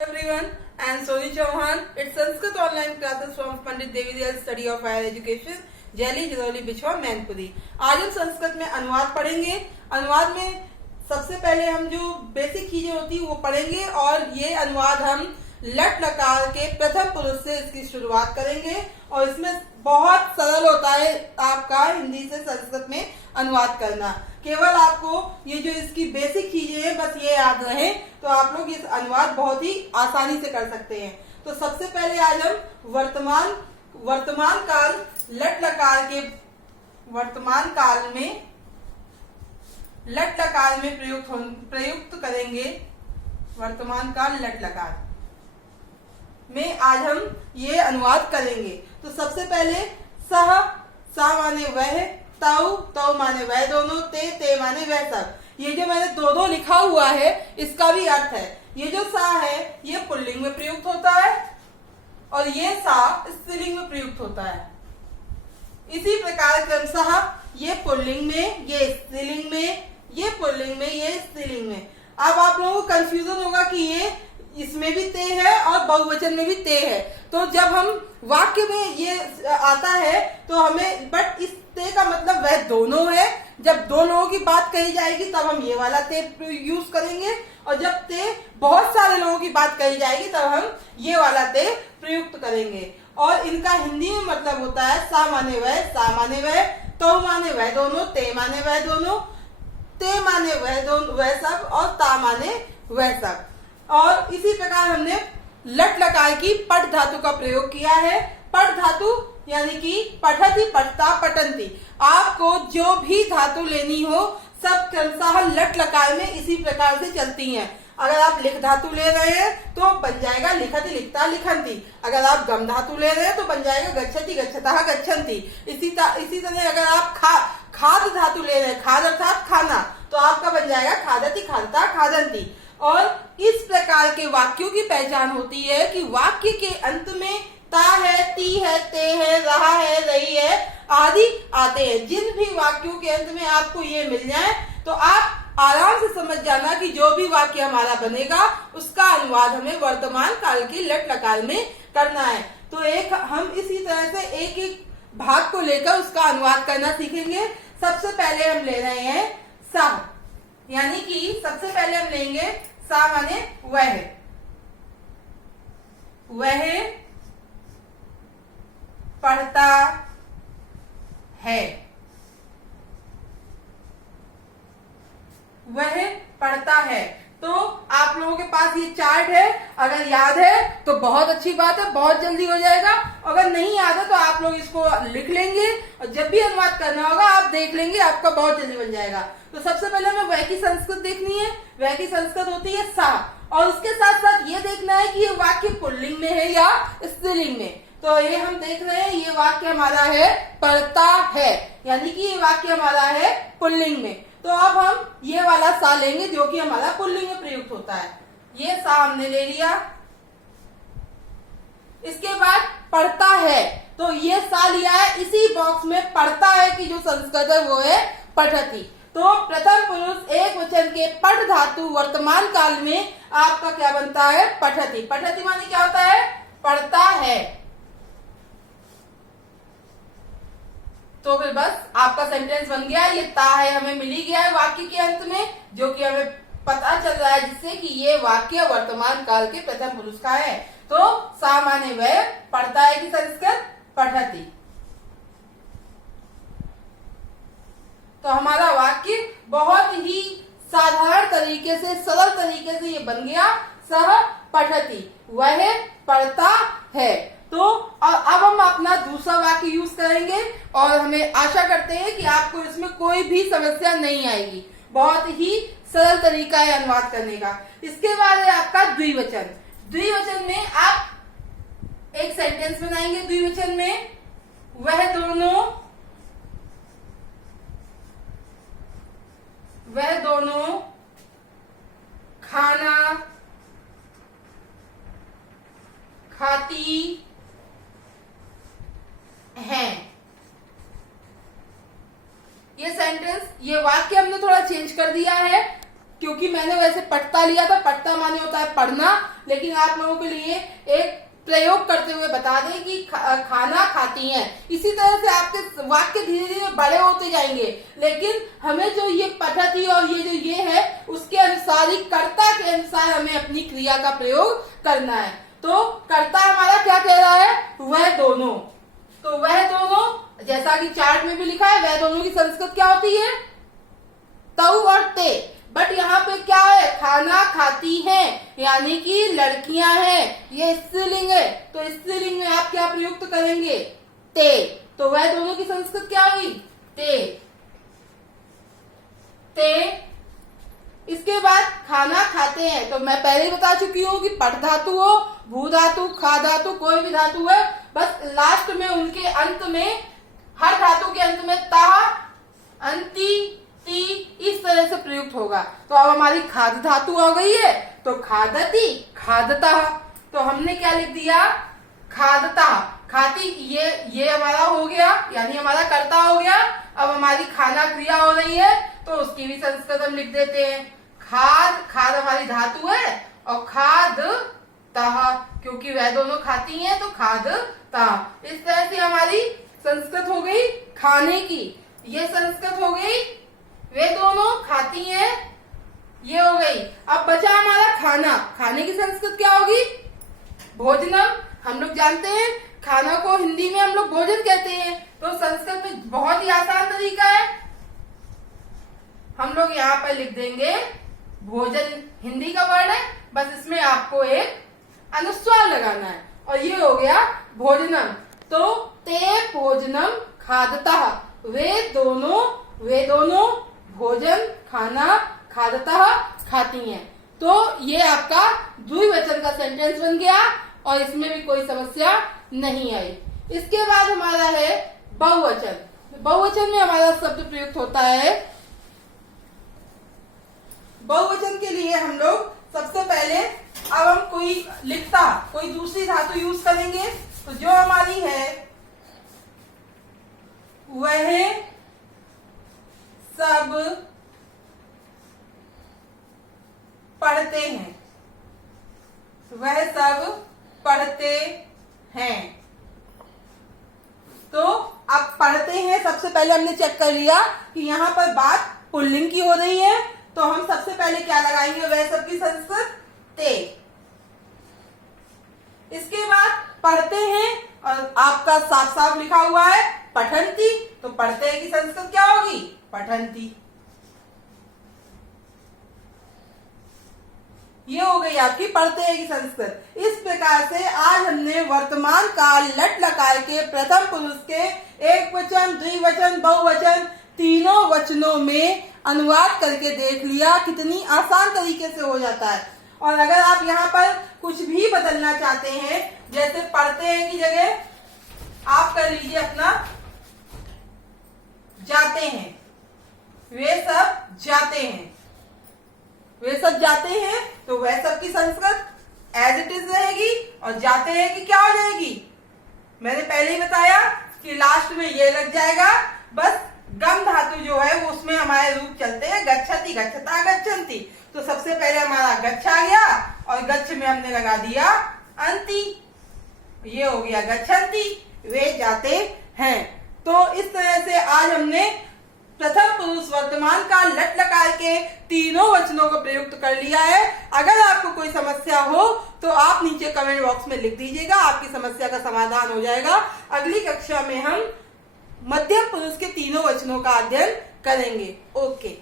Everyone, I am Soni Chauhan. It's Sanskrit online classes from Pandit Devidayal Study of Higher Education, जैली जरौली बिछवा मैनपुरी। आज हम संस्कृत में अनुवाद पढ़ेंगे। अनुवाद में सबसे पहले हम जो बेसिक चीजें होती है वो पढ़ेंगे और ये अनुवाद हम लट लकार के प्रथम पुरुष से इसकी शुरुआत करेंगे और इसमें बहुत सरल होता है आपका हिंदी से संस्कृत में अनुवाद करना। केवल आपको ये जो इसकी बेसिक चीजें हैं बस ये याद रहे तो आप लोग इस अनुवाद बहुत ही आसानी से कर सकते हैं। तो सबसे पहले आज हम वर्तमान काल लट लकार के वर्तमान काल में लट लकार में प्रयुक्त करेंगे। वर्तमान काल लट लकार में आज हम ये अनुवाद करेंगे। तो सबसे पहले सह, सा माने वह, तौ, तौ माने वह दोनों, ते माने वह सब। ये जो मैंने दो लिखा हुआ है इसका भी अर्थ है। ये जो सा है ये पुल्लिंग में प्रयुक्त होता है और ये सा स्त्रीलिंग में प्रयुक्त होता है। इसी प्रकार क्रमशः ये पुल्लिंग में, ये स्त्रीलिंग में, ये पुल्लिंग में, ये स्त्रीलिंग में। अब आप लोगों को कंफ्यूजन होगा कि ये इसमें भी ते है और बहुवचन में भी ते है। तो जब हम वाक्य में ये आता है तो हमें बट इस ते का मतलब वह दोनों है। जब दो लोगों की बात कही जाएगी तब हम ये वाला ते यूज करेंगे और जब ते बहुत सारे लोगों की बात कही जाएगी तब हम ये वाला ते प्रयुक्त करेंगे। और इनका हिंदी में मतलब होता है सा माने वह, सा माने वह, तो माने वह दोनों, ते माने वह दोनों, ते माने वह सब और ता माने वह सब। और इसी प्रकार हमने लट लकार की पट धातु का प्रयोग किया है। पट धातु यानी कि पठति, पठता, पठन्ति। आपको जो भी धातु लेनी हो सब क्रमशः लट लकार में इसी प्रकार से चलती हैं। अगर आप लिख धातु ले रहे हैं तो बन जाएगा लिखति, लिखता, लिखन्ति। अगर आप गम धातु ले रहे हैं तो बन जाएगा गच्छति, गच्छतः, गच्छन्ति। इसी तरह अगर आप खाद धातु ले रहे हैं, खाद अर्थात खाना, तो आपका बन जाएगा खादति, खादता, खादन्ति। और इस प्रकार के वाक्यों की पहचान होती है कि वाक्य के अंत में ता है, ती है, ते है, रहा है, रही है आदि आते हैं। जिन भी वाक्यों के अंत में आपको ये मिल जाए तो आप आराम से समझ जाना कि जो भी वाक्य हमारा बनेगा उसका अनुवाद हमें वर्तमान काल की लट लकार में करना है। तो हम इसी तरह से एक एक भाग को लेकर उसका अनुवाद करना सीखेंगे। सबसे पहले हम ले रहे हैं सा, यानी कि सबसे पहले हम लेंगे सा माने वह पढ़ता है, वह पढ़ता है। तो आप लोगों के पास ये चार्ट है, अगर याद है तो बहुत अच्छी बात है, बहुत जल्दी हो जाएगा। अगर नहीं याद है तो आप लोग इसको लिख लेंगे और जब भी अनुवाद करना होगा आप देख लेंगे, आपका बहुत जल्दी बन जाएगा। तो सबसे पहले हमें वह की संस्कृत देखनी है। वह की संस्कृत होती है सा और उसके साथ साथ ये देखना है कि ये वाक्य पुल्लिंग में है या स्त्रीलिंग में। तो ये हम देख रहे हैं ये वाक्य हमारा है पढ़ता है, यानी कि ये वाक्य हमारा है पुल्लिंग में। तो अब हम ये वाला सा लेंगे जो कि हमारा पुल्लिंग में प्रयुक्त होता है। ये सा हमने ले लिया। इसके बाद पढ़ता है, तो ये सा लिया है। इसी बॉक्स में पढ़ता है की जो संस्कृत है वो है पठति। तो प्रथम पुरुष एक वचन के पठ धातु वर्तमान काल में आपका क्या बनता है? पठति। पठति माने क्या होता है? पढ़ता है। तो फिर बस आपका सेंटेंस बन गया। ये ता है हमें मिल ही गया है वाक्य के अंत में, जो कि हमें पता चल रहा है जिससे कि ये वाक्य वर्तमान काल के प्रथम पुरुष का है। तो सा माने वह पढ़ता है की संस्कृत पठति। तो हमारा वाक्य बहुत ही साधारण तरीके से, सरल तरीके से ये बन गया। सह पठति, वह पढ़ता है। तो अब हम अपना दूसरा वाक्य यूज करेंगे और हमें आशा करते हैं कि आपको इसमें कोई भी समस्या नहीं आएगी। बहुत ही सरल तरीका है अनुवाद करने का। इसके बाद है आपका द्विवचन। द्विवचन में आप एक सेंटेंस बनाएंगे। द्विवचन में वह दोनों खाना खाती हैं। ये सेंटेंस, ये वाक्य हमने थोड़ा चेंज कर दिया है क्योंकि मैंने वैसे पढ़ता लिया था। पढ़ता माने होता है पढ़ना, लेकिन आप लोगों के लिए एक प्रयोग करते हुए बता दें कि खाना खाती हैं। इसी तरह से आपके वाक्य धीरे धीरे बड़े होते जाएंगे, लेकिन हमें जो ये पद्धति और ये जो ये है उसके अनुसार ही कर्ता के अनुसार हमें अपनी क्रिया का प्रयोग करना है। तो कर्ता हमारा क्या कह रहा है, वह दोनों। तो वह दोनों, जैसा कि चार्ट में भी लिखा है, वह दोनों की संस्कृत क्या होती है, तऊ और ते। बट यहाँ पे क्या है, खाना खाती हैं, यानी कि लड़कियां हैं, ये स्त्रीलिंग है। तो स्त्रीलिंग में आप क्या प्रयुक्त करेंगे, ते। तो वह दोनों की संस्कृत क्या हुई, ते। ते। इसके बाद खाना खाते हैं, तो मैं पहले ही बता चुकी हूँ कि पट धातु हो, भू धातु, खा धातु, कोई भी धातु है, बस लास्ट में उनके अंत में, हर धातु के अंत में ता, अंति, ती, इस तरह से प्रयुक्त होगा। तो अब हमारी खाद धातु आ गई है, तो खादती, खादता। तो हमने क्या लिख दिया, खादता, खाती, ये हमारा हो गया, यानी हमारा कर्ता हो गया। अब हमारी खाना क्रिया हो रही है, तो उसकी भी संस्कृत हम लिख देते हैं। खाद, खाद हमारी धातु है, और खाद तह, क्योंकि वह दोनों खाती हैं तो खाद तह। इस तरह से हमारी संस्कृत हो गई खाने की, ये संस्कृत हो गई वे दोनों खाती हैं, ये हो गई। अब बचा हमारा खाना, खाने की संस्कृत क्या होगी, भोजनम। हम लोग जानते हैं खाना को हिंदी में हम लोग भोजन कहते हैं, तो संस्कृत में बहुत ही आसान तरीका है, हम लोग यहाँ पर लिख देंगे भोजन, हिंदी का वर्ड है, बस इसमें आपको एक अनुस्वार लगाना है, और ये हो गया भोजनम। तो ते भोजनम खादता, वे दोनों भोजन, खाना, खादता, खाती हैं। तो ये आपका द्विवचन का सेंटेंस बन गया, और इसमें भी कोई समस्या नहीं आई। इसके बाद हमारा है बहुवचन। बहुवचन में हमारा शब्द प्रयुक्त होता है, बहुवचन के लिए हम लोग सबसे पहले, अब हम कोई दूसरी धातु यूज करेंगे, तो जो हमारी है वह सब पढ़ते हैं, वह सब पढ़ते हैं। तो अब पढ़ते हैं, सबसे पहले हमने चेक कर लिया कि यहाँ पर बात पुल्लिंग की हो रही है, तो हम सबसे पहले क्या लगाएंगे, वह सब की संस्कृत ते। इसके बाद पढ़ते हैं, और आपका साफ साफ लिखा हुआ है पठंती, तो पढ़ते हैं की संस्कृत क्या होगी, पठंती। ये हो गई आपकी पढ़ते हैं की संस्कृत। इस प्रकार से आज हमने वर्तमान काल लट लकार के प्रथम पुरुष के एक वचन, द्विवचन, बहुवचन तीनों वचनों में अनुवाद करके देख लिया, कितनी आसान तरीके से हो जाता है। और अगर आप यहाँ पर कुछ भी बदलना चाहते हैं, जैसे पढ़ते हैं की जगह आप कर लीजिए अपना जाते हैं, वे सब जाते हैं, वे सब जाते हैं, तो वह सब की संस्कृत एज इट इज रहेगी, और जाते हैं कि क्या हो जाएगी, मैंने पहले ही बताया कि लास्ट में ये लग जाएगा, बस गम धातु जो है वो उसमें हमारे रूप चलते हैं, गच्छति, गच्छता, गच्छन्ति। तो सबसे पहले हमारा गच्छ आ गया, और गच्छ में हमने लगा दिया अंति, ये हो गया गच्छन्ति, वे जाते हैं। तो इस तरह से आज हमने प्रथम पुरुष वर्तमान काल लट लकार के तीनों वचनों को प्रयुक्त कर लिया है। अगर आपको कोई समस्या हो तो आप नीचे कमेंट बॉक्स में लिख दीजिएगा, आपकी समस्या का समाधान हो जाएगा। अगली कक्षा में हम मध्यम पुरुष के तीनों वचनों का अध्ययन करेंगे। ओके।